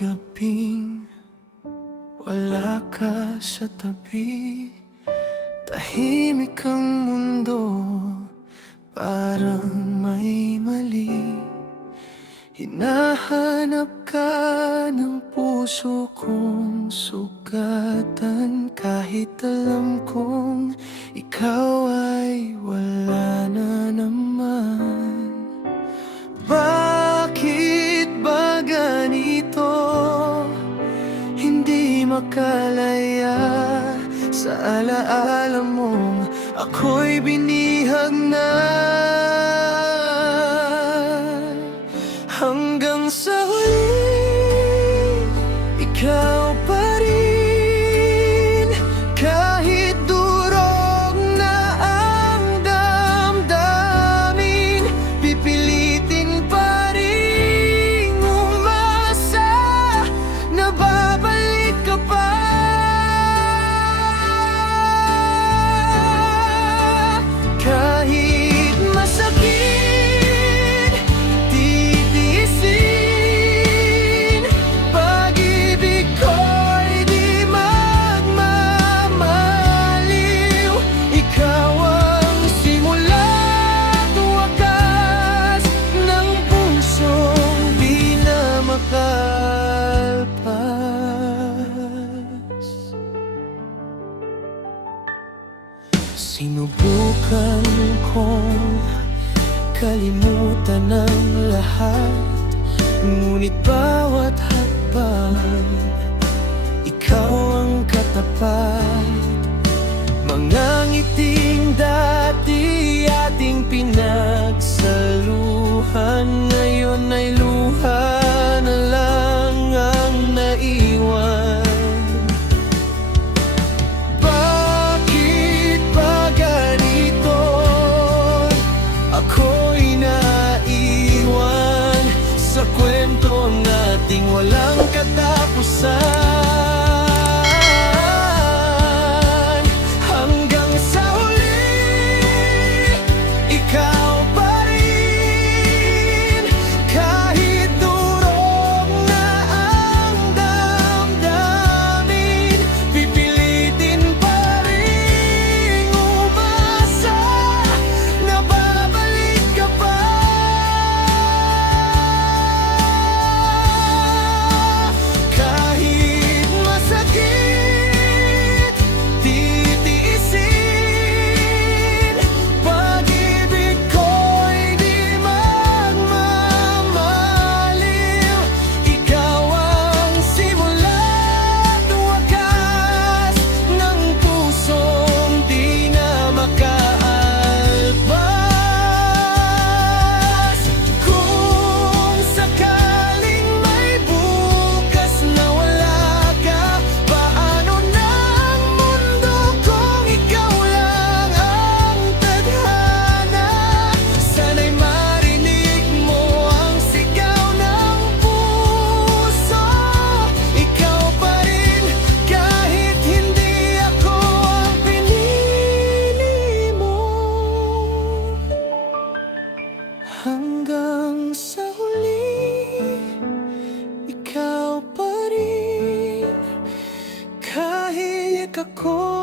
gabing wala ka sa tabi, tahimik ang mundo, parang may mali. Hinahanap ka ng puso kong sugatan, kahit alam kong ikaw ay wala na naman. Bakit ba ganito? Hindi makalaya sa alaala mong ako'y binihag na. Hanggang sa huli, ikaw pa rin. Kahit durog na ang damdamin, pipilitin pa rin umasa na babalik ka pa. Kahit masakit, titiisin. Pag-ibig ko'y di magmamaliw. Ikaw ang simula't wakas ng pusong di na makalpas. Sinubukan kong kalimutan ang lahat, ngunit bawat hakbang, ikaw ang katapat. Mga ngiting dati ating pinagsaluhan, ngayon ay luha na lang ang naiwan. Bakit ba ganito? Ako'y naiwan sa kwentong ating walang katapusan. Hanggang sa huli, ikaw pa rin. Kahit durog na ang damdamin, pipilitin pa rin umasa na babalik ka pa. Kahit masakit, titiisin. Pag-ibig ko'y di magmamaliw. Ikaw ang simula't wakas ng pusong di na makaalpas. Kung sakaling may bukas na wala ka, paano na ang mundo kung ikaw lang ang tadhana? Sana'y marinig mo ang sigaw ng puso. Ikaw pa rin kahit hindi ako ang pinili mo. Hanggang sa huli, ikaw pa rin. Kahit ako